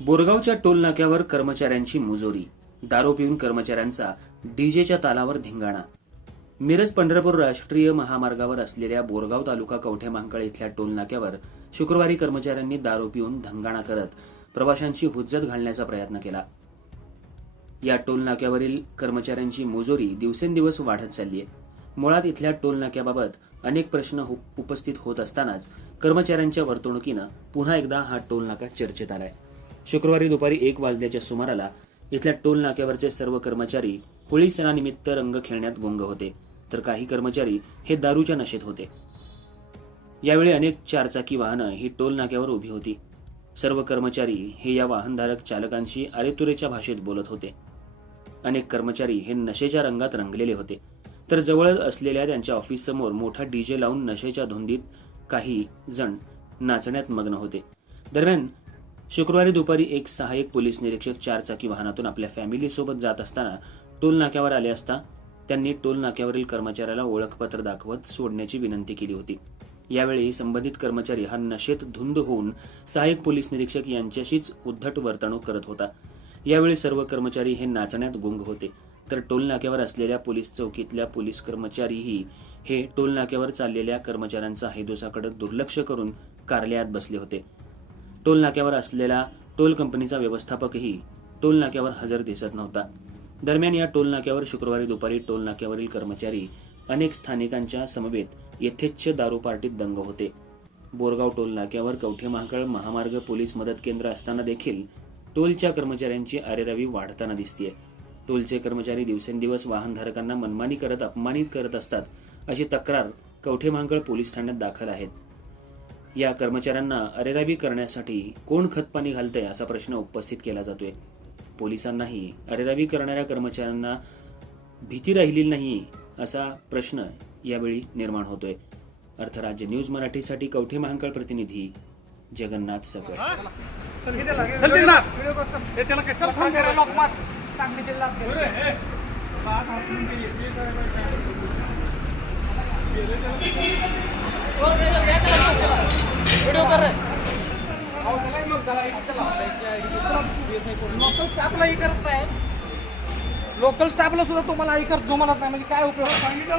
बोरगावच्या toll नाक्यावर कर्मचाऱ्यांची मुजोरी. दारू पिऊन कर्मचाऱ्यांचा डीजेच्या तालावर धिंगाणा. मिरज पंढरपूर राष्ट्रीय महामार्गावर असलेल्या बोरगाव तालुका कवठे मांकळ इथल्या टोल नाक्यावर शुक्रवारी कर्मचाऱ्यांनी दारू पिऊन धंगाणा करत प्रवाशांची हुज्जत घालण्याचा प्रयत्न केला. या टोल नाक्यावरील कर्मचाऱ्यांची मुजोरी दिवसेंदिवस वाढत चालली आहे मुळात इथल्या टोल नाक्याबाबत अनेक प्रश्न हु- उपस्थित होत असतानाच कर्मचाऱ्यांच्या वर्तणुकीनं पुन्हा एकदा हा टोल नाका चर्चेत आलाय. शुक्रवारी दुपारी एक वाजल्याच्या सुमाराला इथल्या टोल नाक्यावरचे सर्व कर्मचारी होळी सणानिमित्त रंग खेळण्यात गुंग होते. तर काही कर्मचारी हे दारूच्या नशेत होते. यावेळी अनेक चारचाकी वाहनं ही टोल नाक्यावर उभी होती. सर्व कर्मचारी हे या वाहनधारक चालकांशी अरेतुरेच्या भाषेत बोलत होते. अनेक कर्मचारी हे नशेच्या रंगात रंगलेले होते. तर जवळच असलेल्या त्यांच्या ऑफिससमोर मोठा डीजे लावून नशेच्या धुंदीत काही जण नाचण्यात मग्न होते. दरम्यान शुक्रवारी दुपारी एक सहाय्यक पोलीस निरीक्षक चारचाकी वाहनातून आपल्या फॅमिलीसोबत जात असताना टोल नाक्यावर आले असता त्यांनी टोल नाक्यावरील कर्मचाऱ्याला ओळखपत्र दाखवत सोडण्याची विनंती केली होती. यावेळी संबंधित कर्मचारी हा नशेत धुंद होऊन सहाय्यक पोलीस निरीक्षक यांच्याशीच उद्धट वर्तणूक करत होता. यावेळी सर्व कर्मचारी हे नाचण्यात गुंग होते. तर टोल नाक्यावर असलेल्या पोलीस चौकीतल्या पोलीस कर्मचारीही हे टोल नाक्यावर चाललेल्या कर्मचाऱ्यांचा हैदोसाकडे दुर्लक्ष करून कार्यालयात बसले होते. टोल नाक्यावर असलेला टोल कंपनीचा व्यवस्थापकही टोल नाक्यावर हजर दिसत नव्हता. दरम्यान या टोल नाक्यावर शुक्रवारी दुपारी टोल नाक्यावरील कर्मचारी अनेक स्थानिकांच्या समवेत यथेच्छ दारू पार्टीत दंग होते. बोरगाव टोल नाक्यावर कवठे महाकाळ महामार्ग पोलीस मदत केंद्र असताना देखील टोलच्या कर्मचाऱ्यांची अरेरावी वाढताना दिसतीये. टोलचे कर्मचारी दिवसेंदिवस वाहनधारकांना मनमानी करत अपमानित करत असतात अशी तक्रार कवठे महाकाळ पोलीस ठाण्यात दाखल आहेत. या कर्मचाऱ्यांना अरेरावी करण्यासाठी कोण खतपाणी घालतंय असा प्रश्न उपस्थित केला जातोय. पोलिसांनाही अरेरावी करणाऱ्या कर्मचाऱ्यांना भीती राहिलेली नाही असा प्रश्न यावेळी निर्माण होतोय. अर्थराज्य न्यूज मराठीसाठी कवठे महांकाळ प्रतिनिधी जगन्नाथ सकळ. चल ना व्हिडिओ कर. लोकल स्टाफला हे करत नाही. लोकल स्टाफला सुद्धा तुम्हाला हे करत म्हणत नाही म्हणजे काय उपयोग? सांगितलं